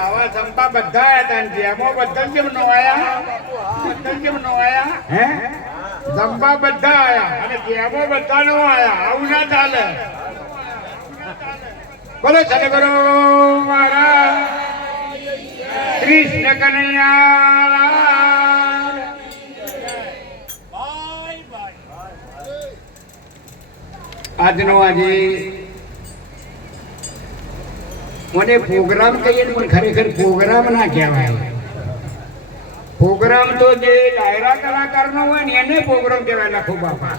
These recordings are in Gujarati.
ખાવા ચંપા બધા હતા ને જેમો બધા કેમ નો આયા બધા કેમ નો આયા હે ચંપા બધા આયા અને જેમો બધા નો આયા આવું ના ચાલે બોલો સદગુરુ મહારાજ કૃષ્ણ કનૈયા આજનો આજે મને પ્રોગ્રામ કહીએ પણ ખરેખર પ્રોગ્રામ ના કહેવાય. પ્રોગ્રામ તો જે ડાયરા કલાકારનો હોય ને એને પ્રોગ્રામ કહેવાય. લાખો બાપા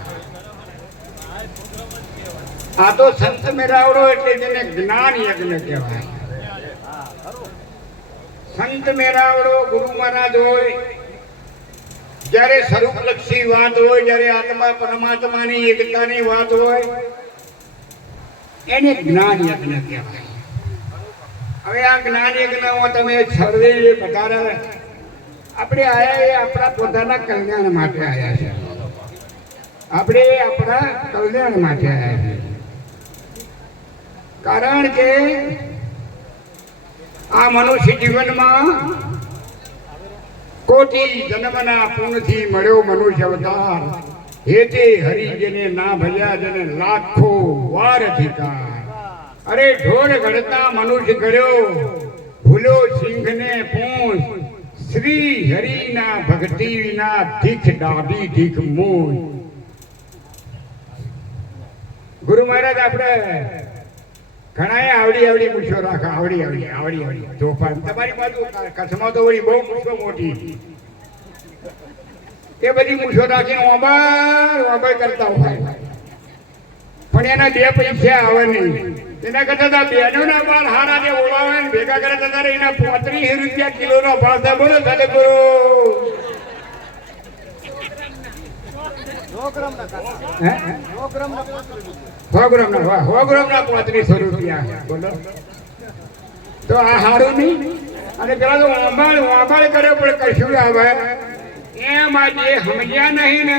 આ તો સંત મેળાવડો એટલે જેને જ્ઞાન યજ્ઞ કહેવાય. સંત મેળાવડો ગુરુ મહારાજ હોય જ્યારે સ્વરૂપલક્ષી વાત હોય, જ્યારે આત્મા પરમાત્માની એકતાની વાત હોય એને જ્ઞાન યજ્ઞ કહેવાય. હવે આ જ્ઞાન યજ્ઞમાં તમે સર્વે વધારે આપણે આયા એ આપણા પોતાના કલ્યાણ માટે આવ્યા છે. આપણે આપણા કલ્યાણ માટે આવ્યા છે. કારણ કે આ મનુષ્ય જીવનમાં કોટી જન્મના પુણ્યથી મળ્યો મનુષ્ય અવતાર. હેતે હરિ જેને ના ભજ્યા જેને લાખો વાર અધિકાર. અરે ઢોળ ઘડતા મનુષ્ય કર્યો ભૂલો સિંહને પૂંછ. શ્રી હરિના ભક્તિ વિના ધીખ ડાબી ધીખ મૂળ. ગુરુ મહારાજ આપણે ઘણા આવડી મૂછો રાખે. આવડી તોફાન તમારી બાજુ કચ્છમાં તો વળી બહુ મૂછો મોટી એ બધી મૂછો રાખીને ઓબાળ કરતા હોય પણ એના બે પૈસા આવે નહીં. એના કરતા બેનો ના બાર હારા જે ઓળાવે ને ભેગા કરે ત્યારે એના 35 રૂપિયા કિલો નો ભાવ થાય. બોલો સદગુરુ 3500 રૂપિયા. બોલો તો આ હારું નહીં. અને પેલા તો ઓબાળ કરે પણ કશું આવે એમ આજે સમજ્યા નહીં ને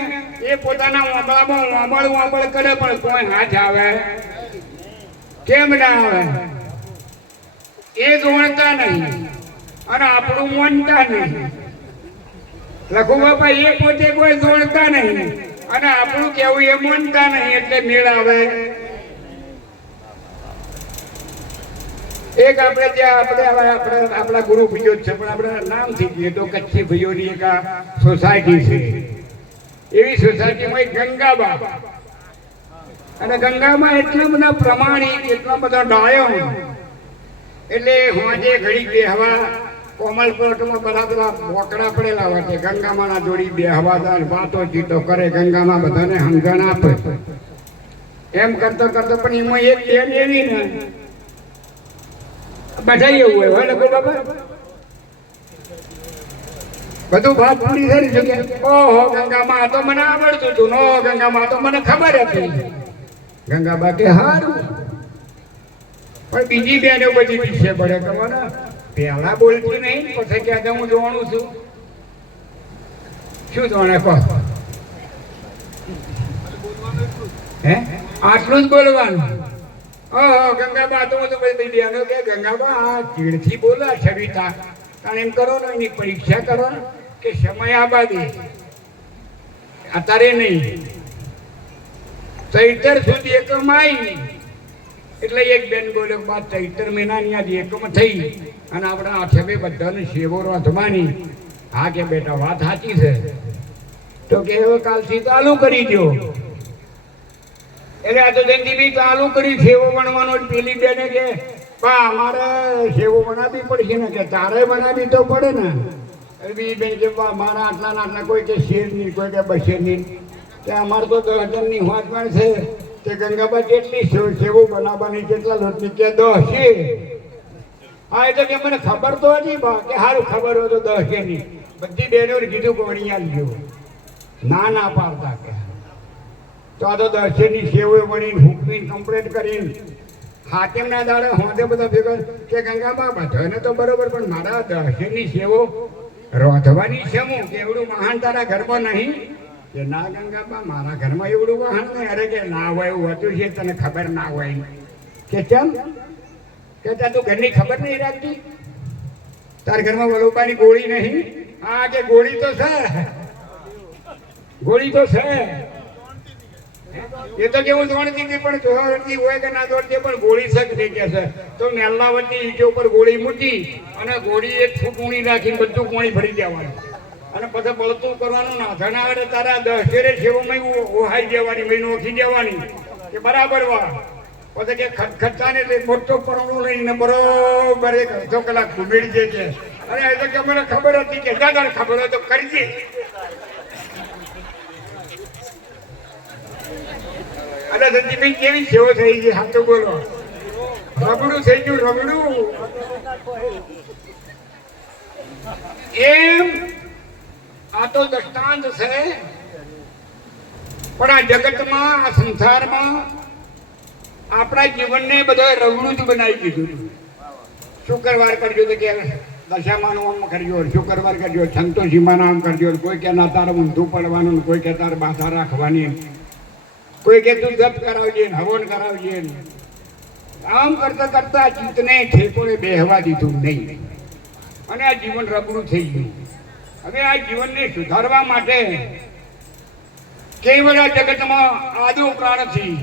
એ પોતાના ઓબાળમાં ઓબાળ કરે પણ કોઈ હાથ આવે કેમ ના આવે એ જોણતા નહીં અને આપણું માનતા નહીં. લખુ બાપા એ પોતે કોઈ જોણતા નહીં અને આપણું કેવું એ માનતા નહીં એટલે મેળ આવે. એક આપણે ત્યાં આપણે આપણા ગુરુ ભાઈઓ છે પણ આપણે નામ થઈ ગયું તો કચ્છી ભાઈઓની એક સોસાયટી છે. એવી સોસાયટીમાં એક ગંગાબા અને ગંગામાં એટલા બધા પ્રમાણિક એટલા બધા ડાયો એટલે હોજે ઘડી બેહવા કોમલ પ્લોટમાં બધા મોકડા પડેલા હોય છે. ગંગામાં જોડી બેહવા વાતો ચીતો કરે, ગંગામાં બધાને સમજણ આપે. એમ કરતો પણ એમાં એક બેન એવી ને બધા એવું હોય લોકો બાબા બધું ભાત પૂરી થઈ શકે. ઓહો ગંગામાં તો મને આવડતું હતું, નો ગંગામાં તો મને ખબર હતી. ગંગાબા કે હારું પણ બીજી બેનો બધી પીછે પડે કે મને પહેલા બોલતી નહીં પછી ક્યાં હું જોવાનું છું. શું જોણે કહો હે આટલું જ બોલવાનું. ઓહો ગંગાબા તો બધી બેનો કે ગંગાબા આ ચીડથી બોલા છવિતા કારણ એમ કરો ને એની પરીક્ષા કરો ને કે સમય આબાદી અત્યારે નહીં ચૈતર સુધી એકમ આવી એટલે એક બેન બોલ્યો બાદ ચૈતર મહિનાની આજ એકમ થઈ અને આપણા આઠે બધાને સેવો રાંધવાની. હા કે બેટા વાત સાચી છે તો કે હવે કાલથી ચાલુ કરી દો. એટલે આ તો જયંતિભાઈ ચાલુ કરી સેવો વણવાનો. પેલી બેને કે બા અમારે સેવો બનાવવી પડશે ને કે તારે બનાવવી તો પડે ને. બીજી બેન કે મારા આટલા કોઈ કે શેર નહીં કોઈ કે બશેર નહીં કે અમારે તો 10 જણની હોંચમાં છે કે ગંગાબા કેટલી સેવો બનાવવાની કેટલા લોટની કે 10 છે. હા એ તો કે મને ખબર તો હતી બા કે સારું ખબર હોય તો 10 છે નહીં. બધી બહેનોને કીધું કે વણી આવજો ના પાડતા કે તો આ તો 10 ની સેવો વણીને હુકવીને કમ્પ્લેટ કરીને હાથેમના દાડે હોંધે બધા ભેગા કે ગંગાબા બધાને તો બરોબર પણ મારા 10 ની સેવો રોધવાની છે હું કે એવડું મહાન તારા ઘરમાં નહીં કે ના ગંગાબા મારા ઘરમાં એવડું મહાન નહીં. અરે કે ના હોય એવું હતું છે તને ખબર ના હોય કે ચમ કે તું ઘરની ખબર નહીં રાખતી તાર ઘરમાં વલોપાની ગોળી નહીં? હા કે ગોળી તો છે, ગોળી તો છે. એ તો કેવું દોડતી હતી પણ દોડતી હોય કે ના દોડતી પણ ગોળી સક થઈ ગયા છે. તો મેલના વચ્ચે ઈટો ઉપર ગોળી મૂકી અને ગોળી એક ફૂટુણી રાખીને બધું પાણી ભરી દેવાનું અને પછી બળતું કરવાનું. ના જણાવડે તારા દશેરે સેવામાં ઓહાઈ દેવાની, મહિનો ઓખી દેવાની કે બરાબર વાહ. પછી કે ખટખટા ને મોટો પરણો લઈને બરોબર એક અડધો કલાક ઘૂમેડી છે. અને એ તો કે મને ખબર હતી કે દાદા ખબર હોય તો કરજે. અરે ધનજીભાઈ કેવી સેવો થઈ ગઈ? હા તો બોલો. રબડું થઈ ગયું, રબડું. એમ આ તો દ્રષ્ટાંત છે, પણ આ જગતમાં, આ સંસારમાં આપણા જીવનને બધા રબડું જ બનાવી દીધું. શુક્રવાર કરજો તો કે દશામાનું આમ કરજો, શુક્રવાર કરજો, સંતોષીમાનું આમ કરજો. કોઈ કે ના તારે ઊંધું પડવાનું, કોઈ કે તારે બાધા રાખવાની, કોઈ કે તું જપ કરાવજે, હવન કરાવજે. આમ કરતા કરતા ચિત્તને ઠેકોને બેહવા દીધું નહીં અને આ જીવન રબડું થઈ ગયું. હવે આ જીવનને સુધારવા માટે કેવળ જગતમાં આદો પ્રાણથી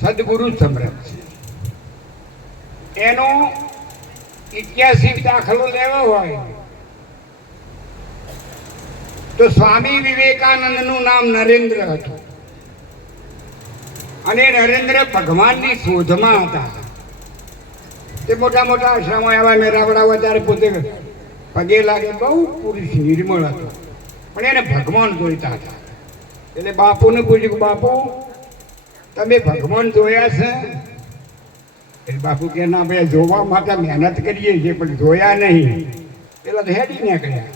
સદગુરુ સમર્થ છે. એનો ઐતિહાસિક દાખલો લેવો હોય તો સ્વામી વિવેકાનંદનું નામ નરેન્દ્ર હતું અને નરેન્દ્ર ભગવાનની શોધમાં હતા. તે મોટા મોટા આશ્રમો એવા મેરાવડા ત્યારે પોતે પગે લાગે, બહુ પુરુષ નિર્મળ હતો પણ એને ભગવાન જોઈતા હતા. એટલે બાપુને પૂછ્યું, બાપુ તમે ભગવાન જોયા છે? એટલે બાપુ કે ના ભાઈ, જોવા માટે મહેનત કરીએ છીએ પણ જોયા નહીં. પેલા તો હેડી નીકળ્યા.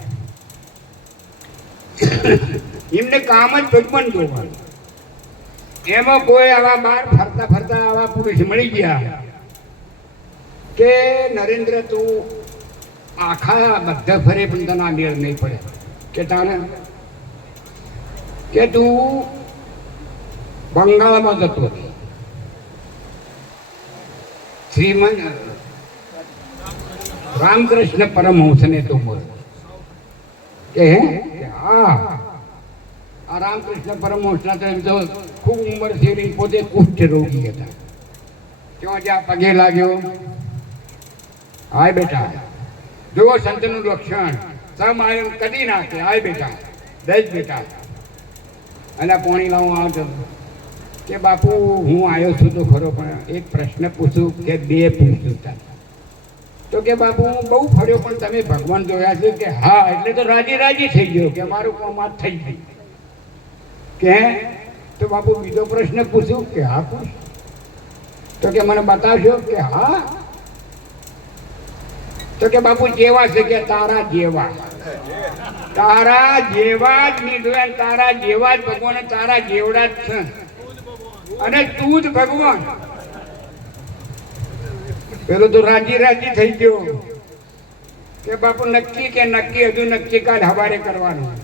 એમને કામ જ ભગવાન જોવાનું. એમાં કોઈ આવા બહાર ફરતા ફરતા આવા પુરુષ મળી ગયા કે નરેન્દ્ર તું આખા બધા ફરે પણ તને આ મેળ નહીં પડે કે તારે કે તું બંગાળમાં જતો હતો. શ્રીમદ રામકૃષ્ણ પરમહંસને તો બોલ કે હે હા, આ રામકૃષ્ણ પરમહંસના તો ખૂબ ઉંમર થયેલી, પોતે કુષ્ઠ રોગી હતા. ત્યાં જ્યાં પગે લાગ્યો, હાય બેટા જુઓ સંતનું લક્ષણ, સમ આયમ કદી નાખે, હાય બેટા દસ બેટા. અને પોણી લાવું આવતો કે બાપુ હું આવ્યો છું તો ખરો પણ એક પ્રશ્ન પૂછું કે બે પૂછું. તો કે બાપુ હું બહુ ફર્યો પણ તમે ભગવાન જોયા છે? કે હા. એટલે તો રાજી રાજી થઈ ગયો કે મારું કામ આ થઈ ગયું. કે તો બાપુ બીજો પ્રશ્ન પૂછું? કે હા પૂછ. તો કે મને બતાવશો? કે હા. તો કે બાપુ જેવા છે? કે તારા જેવા. તારા જેવા જ નિધ્વાન, તારા જેવા જ ભગવાન, તારા જેવડા જ છે અને તું જ ભગવાન. પેલો તો રાજી રાજી થઈ ગયો કે બાપુ નક્કી? કે નક્કી. હજુ નક્કી કાલ હવારે કરવાનું.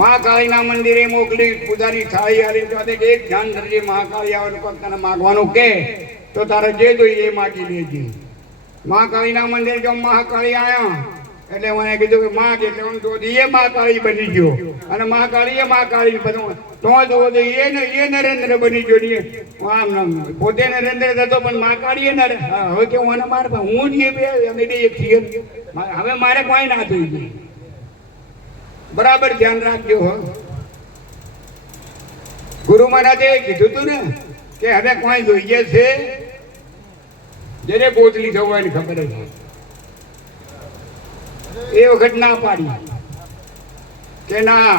મહાકાળીના મંદિરે મોકલી, પૂજાની થાળી આલી તો એક ધ્યાન ધરજે, મહાકાળી આવે તો તને માગવાનું કે તો તારે જે જોઈએ એ માગી લેજે. મહાકાળીના મંદિર જો મહાકાળી આવ્યા એટલે મને કીધું કે માગ, એટલે હું તો એ મહાકાળી બની ગયો અને મહાકાળી એ મહાકાળી બધું તો જોવો તો એ નરેન્દ્ર બની ગયો. આમ પોતે નરેન્દ્ર થતો પણ મહાકાળી એ હવે કે હું મારે હું જ એ બે અમે બે એક છીએ. હવે મારે કોઈ ના થઈ ગયું. બરાબર ધ્યાન રાખજો હો. ગુરુ મહારાજે કીધું તું ને કે હવે કોઈ જોઈએ છે? જેને ગોતલી થવાની ખબર છે એ વખત ના પાડી કે ના,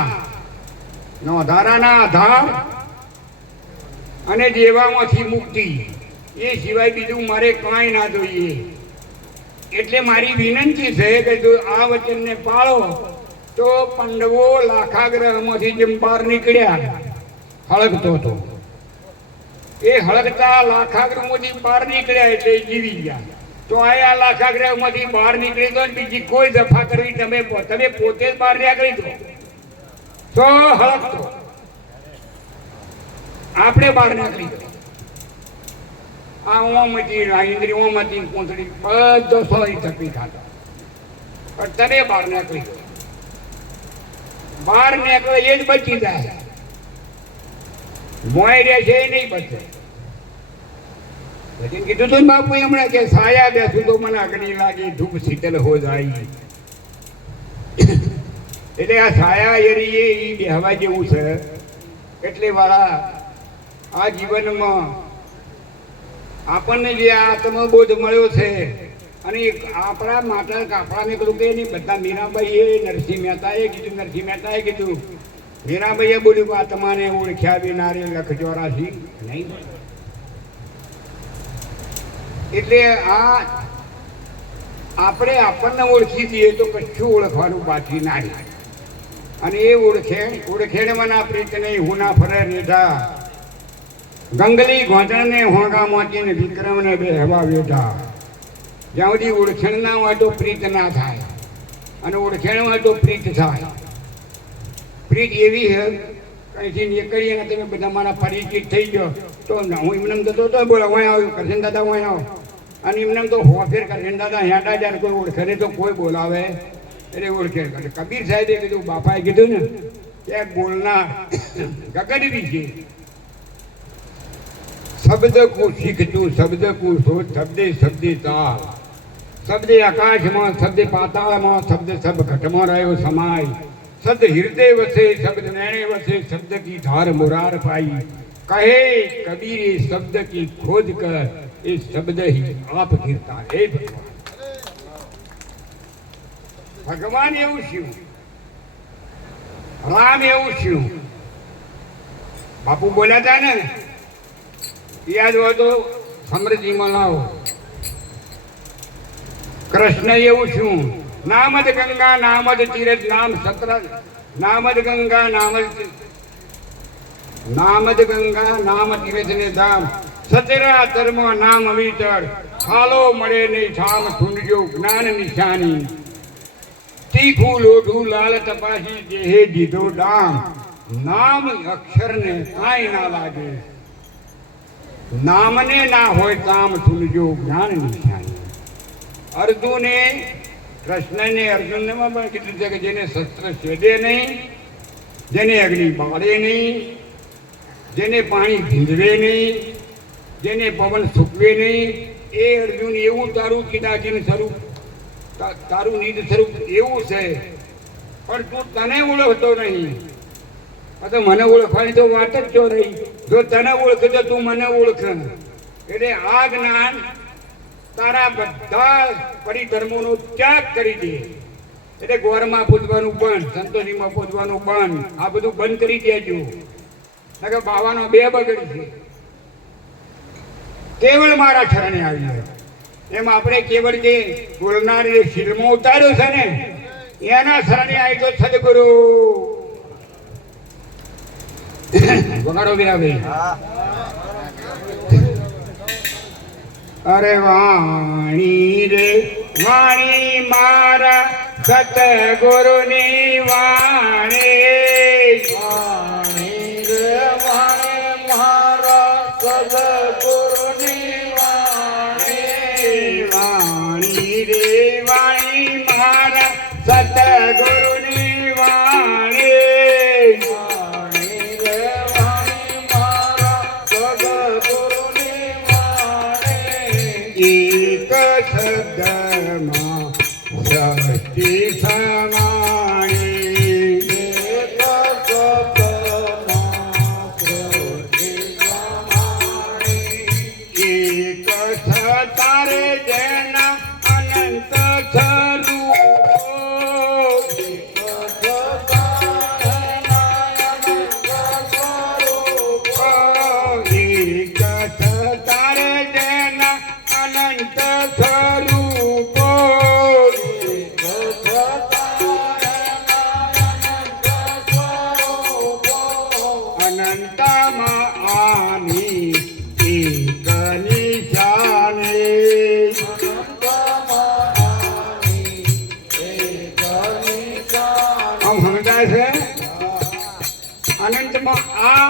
વધારાના આધાર અને દેવામાંથી મુક્તિ એ સિવાય બીજું મારે કાંઈ ના જોઈએ. એટલે મારી વિનંતી છે કે જો આ વચનને પાળો તો પાંડવો લાખાગ્રહમાંથી જેમ બહાર નીકળ્યા હળગતો હતો, એ હળગતા લાખાગ્રહમાંથી બહાર નીકળ્યા એટલે જીવી ગયા. તો આ લાખાગ્રહમાંથી બહાર નીકળી દો, બીજી કોઈ દફા કરવી તમે પોતે જ બહાર નીકળી દો તો હળગતો આપણે બહાર નીકળી દો. આ ઓમ હતી, આ ઇન્દ્રી ઓમ હતી, કોંથળી બધો સોરી થપી ખાતો. પણ તને બહાર નીકળી ગયો. બહાર નીકળે એ જ બચી જાય. મોય રહે છે એ નહીં બચે. પછી કીધું તું બાપુ હમણાં કે સાયા બેસું તો મને અગ્નિ લાગી, ધૂપ શીતલ હો જાય. એટલે આ છાયા એરી એ બેહવા જેવું છે. એટલે વાળા આ જીવનમાં આપણને જે આત્મબોધ મળ્યો છે અને આપણા માતા આપણાને કીધું કે નહીં બધા મીરાબાઈએ નરસિંહ મહેતાએ કીધું, નરસિંહ મહેતાએ કીધું, મીરાબાઈએ બોલ્યું કે આત્માને ઓળખ્યા વિના રે લખ 84 નહીં. એટલે આ આપણે આપણને ઓળખી દઈએ તો કશું ઓળખવાનું બાકી ના રહે. અને એ ઓળખેને મના પ્રીત નહીં હું ના ફરે રેઠા, ગંગલી ઘોંટણને હોંગા મોચીને વિક્રમને બેહવા વેઠા. જ્યાં સુધી ઓળખેણ ના હોય તો પ્રીત ના થાય, અને ઓળખેણ હોય તો પ્રીત થાય. પ્રીત એવી છે કંઈથી નીકળીએ ને તમે બધા મારા પરિચિત થઈ ગયો તો હું એમને જતો તો બોલો વઅહીં આવ્યો કરશન દાદા વહીં આવો, અને એમને તો હોફેર કરશન દાદા હેડા જ્યારે કોઈ ઓળખે ને તો કોઈ બોલાવે એટલે ઓળખે કરે. કબીર સાહેબે કીધું, બાપાએ કીધું ને કે બોલનાર ગગડવી છે. શબ્દ કો શીખતું, શબ્દ કો સોચ, શબ્દે શબ્દે તાલ, શબ્દે આકાશમાં, શબ્દે પાતાળમાં, શબ્દ સબ ઘટમાં રહ્યો સમાય. શબ્દ હૃદય વસે, શબ્દ નૈણે વસે, શબ્દ કી ધાર મુરાર પાઈ. કહે કબીરે શબ્દ કી ખોજ કર, એ શબ્દ ही आप गिरता. હે ભગવાન, ભગવાન એવું શું, રામ એવું શું. બાપુ બોલ્યા હતા ને, યાદ હોય તો સમૃદ્ધિમાં લાવો. કૃષ્ણ એવું શું, નામદ ગંગા નામદ તીરથ નામ સત્ર, નામદ ગંગા નામદ ગંગા નામ તીરથ ને ધામ, સતરા ધર્મ નામ અવિતર, ખાલો મળે નહીં ઠામ ઠુંડજો જ્ઞાન નિશાની. તીખું લોઢું લાલ તપાસી દેહે દીધો ડામ, નામ અક્ષરને કાંઈ ના લાગે, નામને ના હોય તામ ઠુંડજો જ્ઞાન નિશાની. અર્જુને કૃષ્ણને અર્જુનને પણ કીધું છે કે જેને શસ્ત્ર છેદે નહીં, જેને અગ્નિ બાળે નહીં, જેને પાણી ભીંજવે નહીં, જેને પવન સૂકવે નહીં, એ અર્જુન એવું તારું કીડાકીનું સ્વરૂપ, તારું નિજ સ્વરૂપ એવું છે. પણ તું તને ઓળખતો નહીં, તો મને ઓળખવાની તો વાત જ છો રહી. જો તને ઓળખે તો તું મને ઓળખ. એટલે આ જ્ઞાન તારા બધા પરિધર્મોનો ત્યાગ કરી દે. એટલે ગોરમાં પૂજવાનું બંધ, સંતોષીમાં પૂજવાનું બંધ, આ બધું બંધ કરી દેજો. કે બાવાનો બે બગડી છે. કેવળ મારા શરણે આવી છે. એમ આપણે કેવળ જે બોલનાર શિલમાં ઉતાર્યો છે ને એના શરણે આવી તો સદગુરુ વગાડો વીરાભાઈ. અરે વાણી રે વાણી મારા સતગુરુની વાણી, વાણી રે વાણી મારા સતગુરુની વાણી, વાણી રે વાણી મારા સતગુરુની વાણી, વાણી રે વાણી મારા સતગુરુની વાણી. એક શબ્દમાં સૃષ્ટિ સમાણી, એક શબ્દમાં સૃષ્ટિ સમાણી. એક તારે જેના અનંત સ્વરૂપો, એક તારે જેના અનંત સ્વરૂપો, અનંતમાં આની એક નિશાની, આમ સમજાય છે. અનંતમાં આ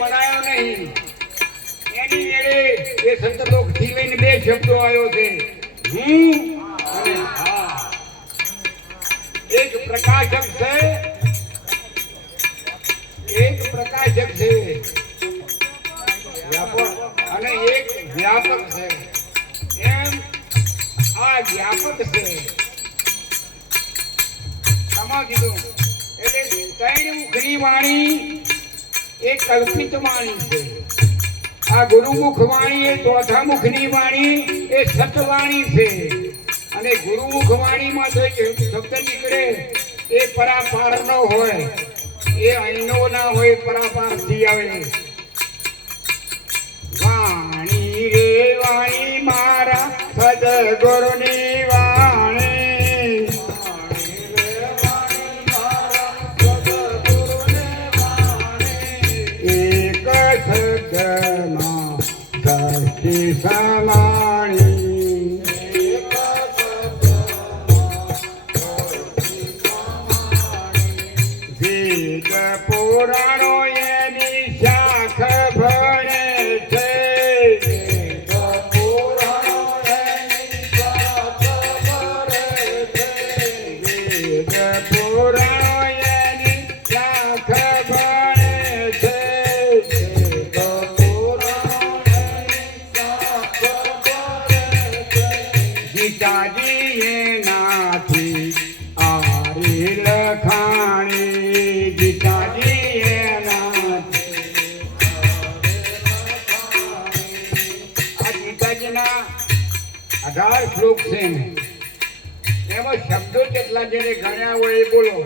બનાવ્યો નહીં. એની મેળે એ સંતલોકથી લઈને બે શબ્દો આવ્યો છે, હું અને હા. એક પ્રકાશક છે, એક પ્રકાશક છે અને એક વ્યાપક છે. એમ આ વ્યાપક છે આમાં કીધું. એટલે ત્રણ મુખની વાણી એ કલ્પિત વાણી છે. આ ગુરુમુખ વાણી એ ચોથા મુખની વાણી એ સતવાણી છે. અને ગુરુમુખ વાણીમાં તો શબ્દ નીકળે એ પરાપાર નો હોય, એ અહીંનો ના હોય, પરાપારથી આવે. વાણી રે વાણી મારા સદગુરુની વાણી, એક શબ્દમાં દ્રષ્ટિ સમાણી, વેદ પુરાણો એની શાખ ભણે છે. ગીતાજી એનાથી આરી લખાણી, ગીતાજી એનાથી. આ ગીતાજીના 18 શ્લોક છે ને, એમાં શબ્દો કેટલા જેને ગણ્યા હોય એ બોલો.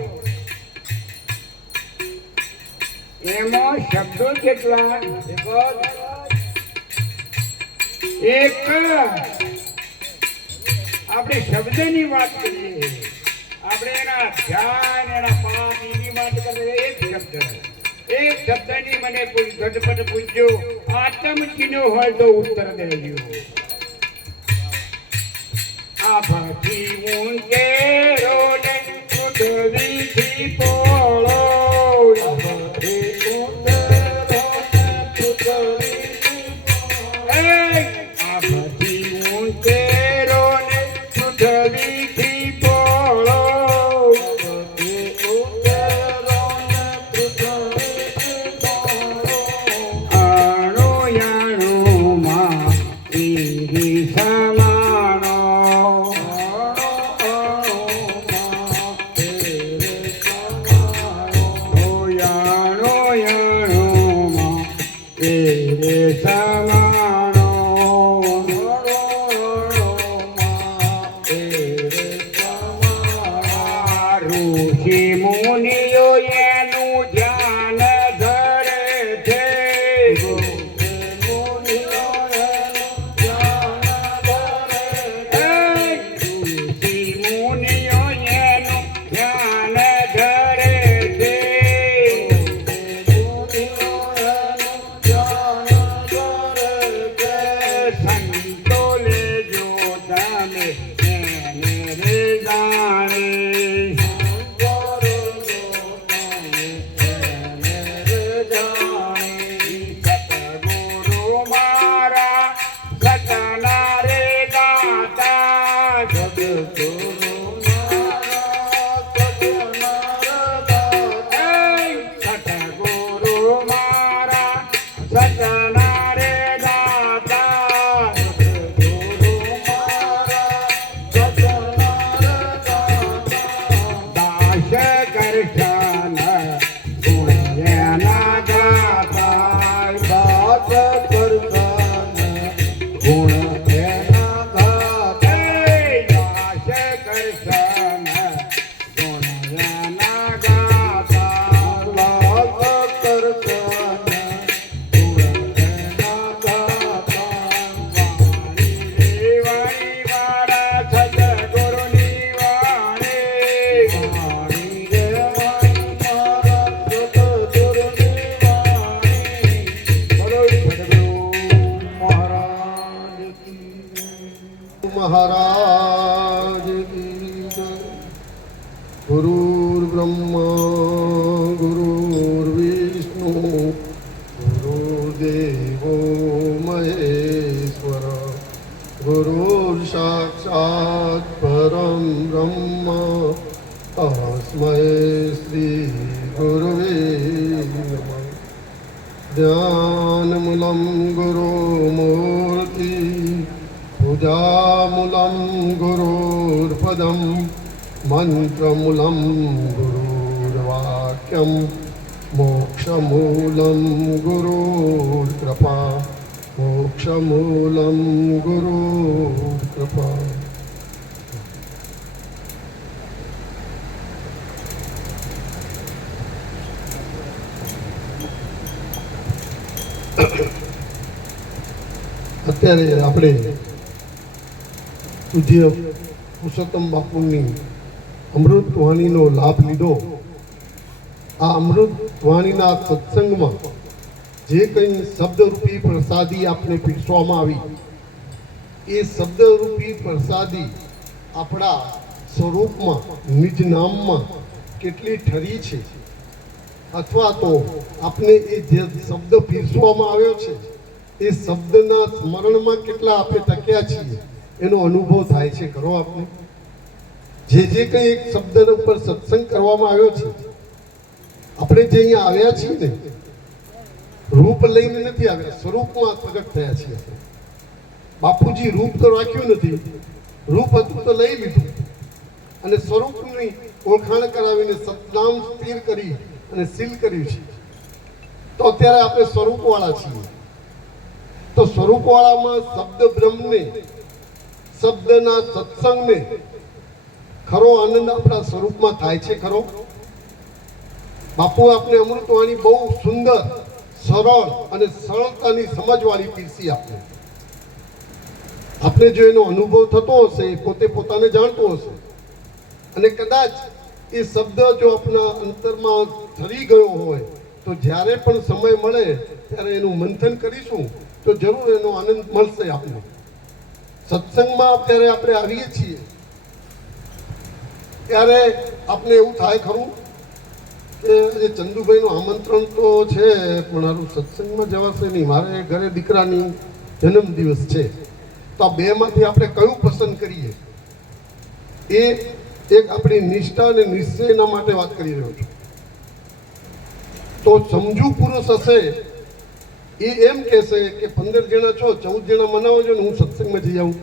એમાં શબ્દો કેટલા? એક. આપણે શબ્દની વાત કરીએ, આપણે એના ધ્યાન એના પાપ એની વાત કરીએ. એક શબ્દની મને ઝટપટ પૂછજો, આત્મ ચિહ્ન હોય તો ઉત્તર દેજો. આભાથી ઊંચે રોલે પૃથ્વીથી પોળો, આભાથી ઊંચે પૃથ્વીથી પોળો, આણો યાણોમાં એરી સમાણો, યાણો યાણોમાં એરી સમાણો, ઋષિ મુનિઓ એનું ધ્યાન ધરે છે. ઋષિ મુનિઓ એનું ધ્યાન ધરે છે. સંતો લેજો તમે એને રે જાણે, महाराज की जय। गुरुर्ब्रह्मा गुरुर्विष्णु गुरु તસ્મૈ શ્રી ગુરવે નમઃ. ધ્યાનમૂલં ગુરુમૂર્તિ પૂજામૂલં ગુરુર્પદમ મંત્રમૂલં ગુરુર્વાક્યમ મોક્ષમૂલં ગુરુર્કૃપા મોક્ષમૂલં ગુરુર્કૃપા. અત્યારે આપણે પૂજ્ય પુરુષોત્તમ બાપુની અમૃત વાણીનો લાભ લીધો. આ અમૃત વાણીના સત્સંગમાં જે કંઈ શબ્દરૂપી પ્રસાદી આપને પીરસવામાં આવી એ શબ્દરૂપી પ્રસાદી આપણા સ્વરૂપમાં નિજ નામમાં કેટલી ઠરી છે અથવા તો આપને એ જે શબ્દ પીરસવામાં આવ્યો છે એ શબ્દના સ્મરણમાં કેટલા આપણે ટક્યા છીએ એનો અનુભવ થાય છે ખરો આપને. જે કંઈ એક શબ્દ ઉપર સત્સંગ કરવામાં આવ્યો છે આપણે જે અહીંયા આવ્યા છીએ ને રૂપ લઈને નથી આવ્યા, સ્વરૂપમાં પ્રગટ થયા છીએ. બાપુજી રૂપ તો રાખ્યું નથી, રૂપ હતું તો લઈ લીધું અને સ્વરૂપની ઓળખાણ કરાવીને સતનામ સ્થિર કરી અને સીલ કર્યું છે. તો અત્યારે આપણે સ્વરૂપવાળા છીએ. તો સ્વરૂપવાળામાં શબ્દ બ્રહ્મને શબ્દના સત્સંગને ખરો આનંદ આપણા સ્વરૂપમાં થાય છે ખરો. બાપુ આપણે અમૃતવાણી બહુ સુંદર સરળ અને સરળતાની સમજવાળી પીરસી આપણે. આપણે જો એનો અનુભવ થતો હશે પોતે પોતાને જાણતો હશે અને કદાચ એ શબ્દ જો આપણા અંતરમાં ઠરી ગયો હોય તો જ્યારે પણ સમય મળે ત્યારે એનું મંથન કરીશું તો જરૂર એનો આનંદ મળશે આપણે. સત્સંગમાં અત્યારે આપણે આવીએ છીએ ત્યારે આપણે એવું થાય ખરું કે આજે ચંદુભાઈનું આમંત્રણ તો છે પણ મારું સત્સંગમાં જવાશે નહીં, મારે ઘરે દીકરાની જન્મદિવસ છે. તો આ બેમાંથી આપણે કયું પસંદ કરીએ એ એક આપણી નિષ્ઠા અને નિશ્ચયના માટે વાત કરી રહ્યો છું. તો સમજુ પુરુષ હશે એ એમ કહેશે કે 15 જણા છો, 14 જણા મનાવો છો ને હું સત્સંગમાં જઈ આવું.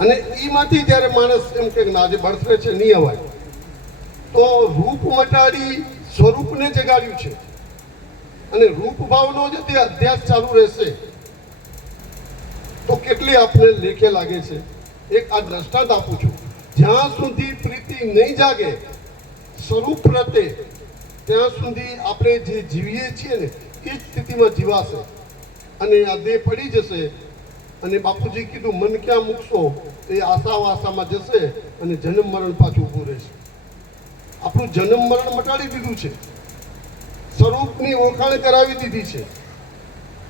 અને એમાંથી જ્યારે માણસ એમ કે આજે બર્થડે છે નહીં અવાય, તો રૂપ મટાડી સ્વરૂપને જગાડ્યું છે અને રૂપ ભાવનો જે તે અધ્યાસ ચાલુ રહેશે તો કેટલી આપને લેખે લાગે છે. એક આ દ્રષ્ટાંત આપું છું. જ્યાં સુધી પ્રીતિ નહીં જાગે સ્વરૂપ પ્રત્યે ત્યાં સુધી આપણે જે જીવીએ છીએ ને એ જ સ્થિતિમાં જીવાશે અને આ દેહ પડી જશે. અને બાપુજી કીધું મન ક્યાં મૂકશો એ આશા વાસામાં જશે અને જન્મ મરણ પાછું ઊભું રહેશે. આપણું જન્મ મરણ મટાડી દીધું છે, સ્વરૂપની ઓળખાણ કરાવી દીધી છે,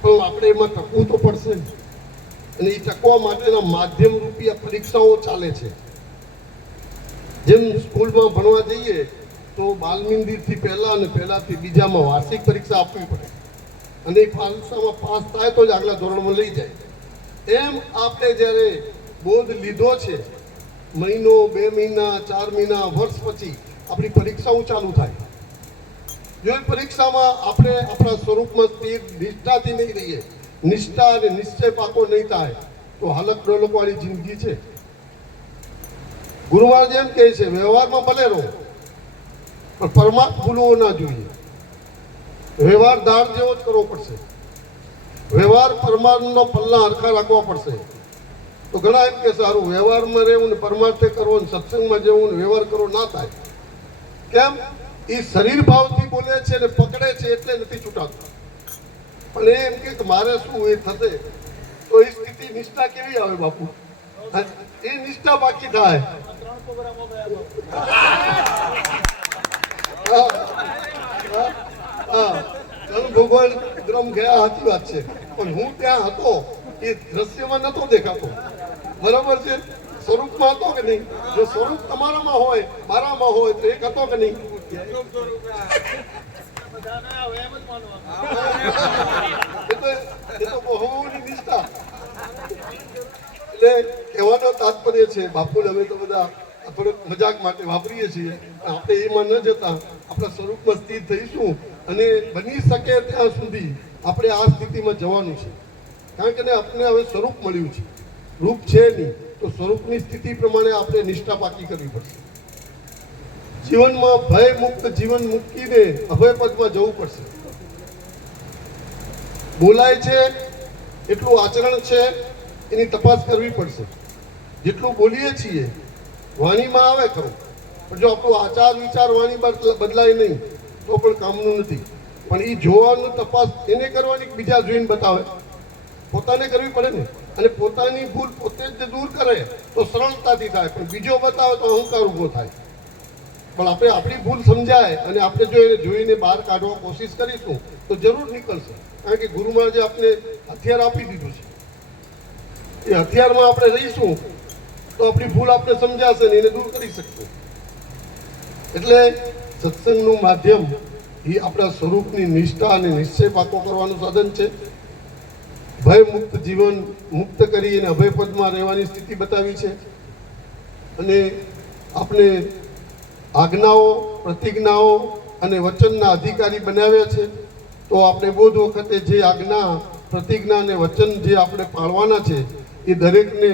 પણ આપણે એમાં ટકવું તો પડશે ને. અને એ ટકવા માટેના માધ્યમ રૂપી આ પરીક્ષાઓ ચાલે છે. જેમ સ્કૂલમાં ભણવા જઈએ તો બાલ મંદિરથી પહેલા અને પહેલાથી બીજામાં વાર્ષિક પરીક્ષા આપવી પડે અને એ પરીક્ષામાં પાસ થાય તો જ આગલા ધોરણમાં લઈ જાય. એમ આપણે જ્યારે બોધ લીધો છે મહિનો, 2 મહિના, 4 મહિના, વર્ષ પછી આપણી પરીક્ષાઓ ચાલુ થાય. જો એ પરીક્ષામાં આપણે આપણા સ્વરૂપમાં સ્થિર નિષ્ઠાથી નહીં રહીએ, નિષ્ઠા અને નિશ્ચય પાકો નહીં થાય તો હાલત ડોલકવાળી જિંદગી છે. ગુરુવાર જેમ કહે છે વ્યવહારમાં ભલે રહો પણ પરમાર્થ ભૂલવો ના જોઈએ. વ્યવહાર ધાર જેવો જ કરવો પડશે. વ્યવહાર પરમાર્થનો પલ્લા હરખા રાખવા પડશે. તો ઘણા એમ કે સારું વ્યવહારમાં રહેવું ને પરમાર્થે કરવો ને સત્સંગમાં જવું ને વ્યવહાર કરવો ના થાય. કેમ? એ શરીર ભાવથી બોલે છે ને પકડે છે એટલે નથી છૂટાતું. પણ એમ કે મારે શું એ થશે તો એ સ્થિતિ નિષ્ઠા કેવી આવે બાપુ? એ નિષ્ઠા બાકી થાય. ભગવાન ગ્રમ ગયા સાચી વાત છે પણ હું ત્યાં હતો એ દ્રશ્યમાં નતો દેખાતો. બરાબર છે? સ્વરૂપમાં હતો કે નહીં? જો સ્વરૂપ તમારામાં હોય મારામાં હોય તો એક હતો કે નહીં? એ તો બહુની નિષ્ઠા. એટલે કહેવાનો તાત્પર્ય છે બાપુ અમે તો બધા થોડુંક મજાક માટે વાપરીએ છીએ, આપણે એમાં ન જતા આપણા સ્વરૂપમાં સ્થિર થઈશું અને બની શકે ત્યાં સુધી આપણે આ સ્થિતિમાં જવાનું છે. કારણ કે આપણે હવે સ્વરૂપ મળ્યું છે, રૂપ છે નહીં, તો સ્વરૂપની સ્થિતિ પ્રમાણે આપણે નિષ્ઠા પાકી કરવી પડશે. જીવનમાં ભય મુક્ત જીવન મૂકીને અભય પદમાં જવું પડશે. બોલાય છે એટલું આચરણ છે એની તપાસ કરવી પડશે. જેટલું બોલીએ છીએ વાણીમાં આવે ખરું, પણ જો આપણો આચાર વિચાર વાણી બદલાય નહીં તો પણ કામનું નથી. પણ એ જોવાનું તપાસ એને કરવાની બીજા જોઈને બતાવે, પોતાને કરવી પડે ને. અને પોતાની ભૂલ પોતે જ દૂર કરે તો સરળતાથી થાય, પણ બીજો બતાવે તો અહંકાર ઊભો થાય. પણ આપણે આપણી ભૂલ સમજાય અને આપણે જો એને જોઈને બહાર કાઢવા કોશિશ કરીશું તો જરૂર નીકળશે. કારણ કે ગુરુ મહારાજે આપણે હથિયાર આપી દીધું છે, એ હથિયારમાં આપણે રહીશું તો આપણી ભૂલ આપણે સમજાશે ને એને દૂર કરી શકશું. એટલે સત્સંગનું માધ્યમ એ આપણા સ્વરૂપની નિષ્ઠા અને નિશ્ચય પાકો કરવાનું સાધન છે. ભય મુક્ત જીવન મુક્ત કરી અને અભયપદમાં રહેવાની સ્થિતિ બતાવી છે. અને આપણે આજ્ઞાઓ, પ્રતિજ્ઞાઓ અને વચનના અધિકારી બનાવ્યા છે. તો આપણે બોધ વખતે જે આજ્ઞા, પ્રતિજ્ઞા અને વચન જે આપણે પાળવાના છે એ દરેકને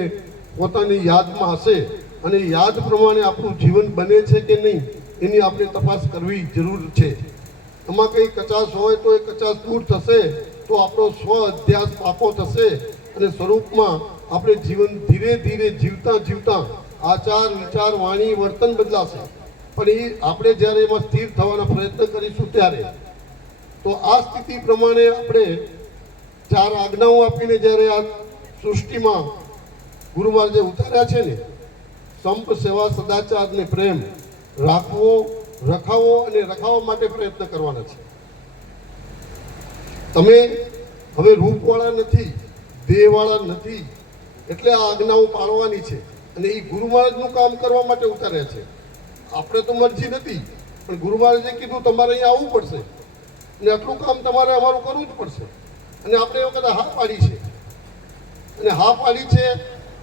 પોતાની યાદમાં હશે અને યાદ પ્રમાણે આપણું જીવન બને છે કે નહીં એની આપણે તપાસ કરવી જરૂર છે. એમાં કંઈ કચાશ હોય તો એ કચાશ દૂર થશે તો આપણો સ્વ અધ્યાસ પાકો થશે અને સ્વરૂપમાં આપણે જીવન ધીરે ધીરે જીવતા જીવતા આચાર વિચાર વાણી વર્તન બદલાશે. પણ એ આપણે જ્યારે એમાં સ્થિર થવાના પ્રયત્ન કરીશું ત્યારે તો આ સ્થિતિ પ્રમાણે આપણે 4 આજ્ઞાઓ આપીને જ્યારે આ સૃષ્ટિમાં ગુરુ મહારાજે ઉતાર્યા છે ને, સંપ, સેવા, સદાચાર ને પ્રેમ રાખવો, રખાવો અને રખાવવા માટે પ્રયત્ન કરવાના છે. તમે હવે રૂપવાળા નથી, દેહવાળા નથી, એટલે આ આજ્ઞાઓ પાળવાની છે અને એ ગુરુ મહારાજનું કામ કરવા માટે ઉતાર્યા છે. આપણે તો મરજી નથી, પણ ગુરુ મહારાજે કીધું તમારે અહીંયા આવવું પડશે અને આટલું કામ તમારે અમારું કરવું જ પડશે. અને આપણે એ વખતે હા પાડી છે અને હા પાડી છે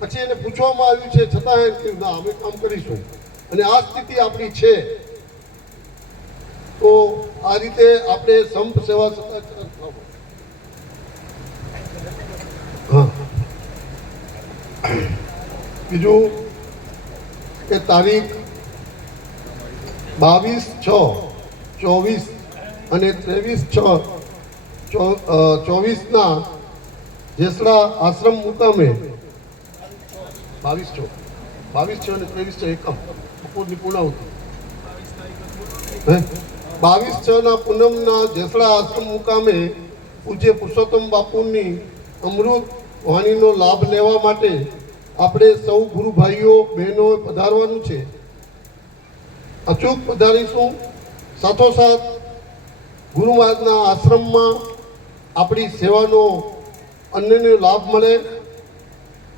પછી એને પૂછવામાં આવ્યું છે છતાં એમ કહ્યું ના અમે કામ કરીશું. અને આ સ્થિતિ આપણી છે. તો આ રીતે આપણે સંપ, સેવા, સદાચાર. હા, બીજું કે તારીખ 22/6/24 અને 23/6/24 જેસડા આશ્રમ મુકામે 22/6 અને 23/6 એકમ બપોરની પૂર્ણાહુતિ. 22/6 પૂનમના જેસડા આશ્રમ મુકામે પૂજ્ય પુરુષોત્તમ બાપુની અમૃત વાણીનો લાભ લેવા માટે આપણે સૌ ગુરુ ભાઈઓ બહેનો પધારવાનું છે. અચૂક પધારીશું. સાથોસાથ ગુરુ મહારાજના આશ્રમમાં આપણી સેવાનો અન્યને લાભ મળે,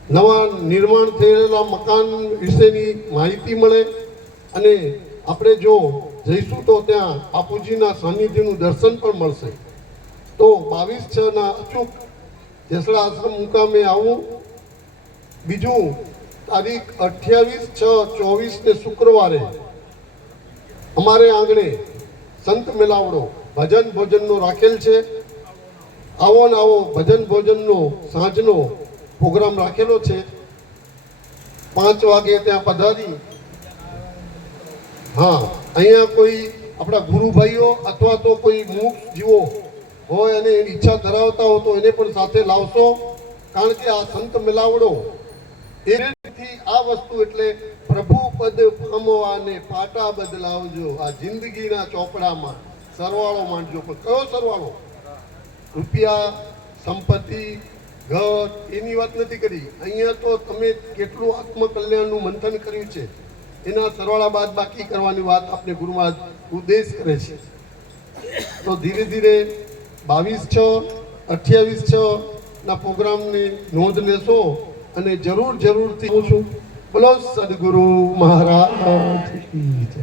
નવા નિર્માણ થયેલા મકાન વિશેની માહિતી મળે અને આપણે જો જઈશું તો ત્યાં બાપુજીના સાનિધ્યનું દર્શન પણ મળશે. તો 22/6 અચૂક જેસડા આશ્રમ મુકામે આવું. બીજું તારીખ 28/6/24 શુક્રવારે અમારે આંગણે સંત મેળાવડો ભજન ભોજનનો રાખેલ છે. આવો ને આવો ભજન ભોજનનો સાંજનો પ્રોગ્રામ રાખેલો છે. 5 વાગે ત્યાં પધારી. હા, અહીંયા કોઈ આપણા ગુરુભાઈઓ અથવા તો કોઈ મુખ જીવો હોય અને એની ઈચ્છા ધરાવતા હોય તો એને પણ સાથે લાવશો. કારણ કે આ સંત મેળાવડો એથી આ વસ્તુ એટલે પ્રભુ પદ પામવાને પાટા બદલાવજો. આ જિંદગીના ચોપડામાં સરવાળો માંડજો. પણ કયો સરવાળો? રૂપિયા, સંપત્તિ, ઘર એની વાત નથી કરી. અહીંયા તો તમે કેટલું આત્મકલ્યાણનું મંથન કર્યું છે એના સરવાળા બાદ બાકી કરવાની વાત આપણે ગુરુ મહારાજ ઉદ્દેશ કરે છે. તો ધીરે ધીરે 22/6/28 પ્રોગ્રામની નોંધ લેશો અને જરૂરથી હું છું. બોલો સદગુરુ મહારાજ કી જય.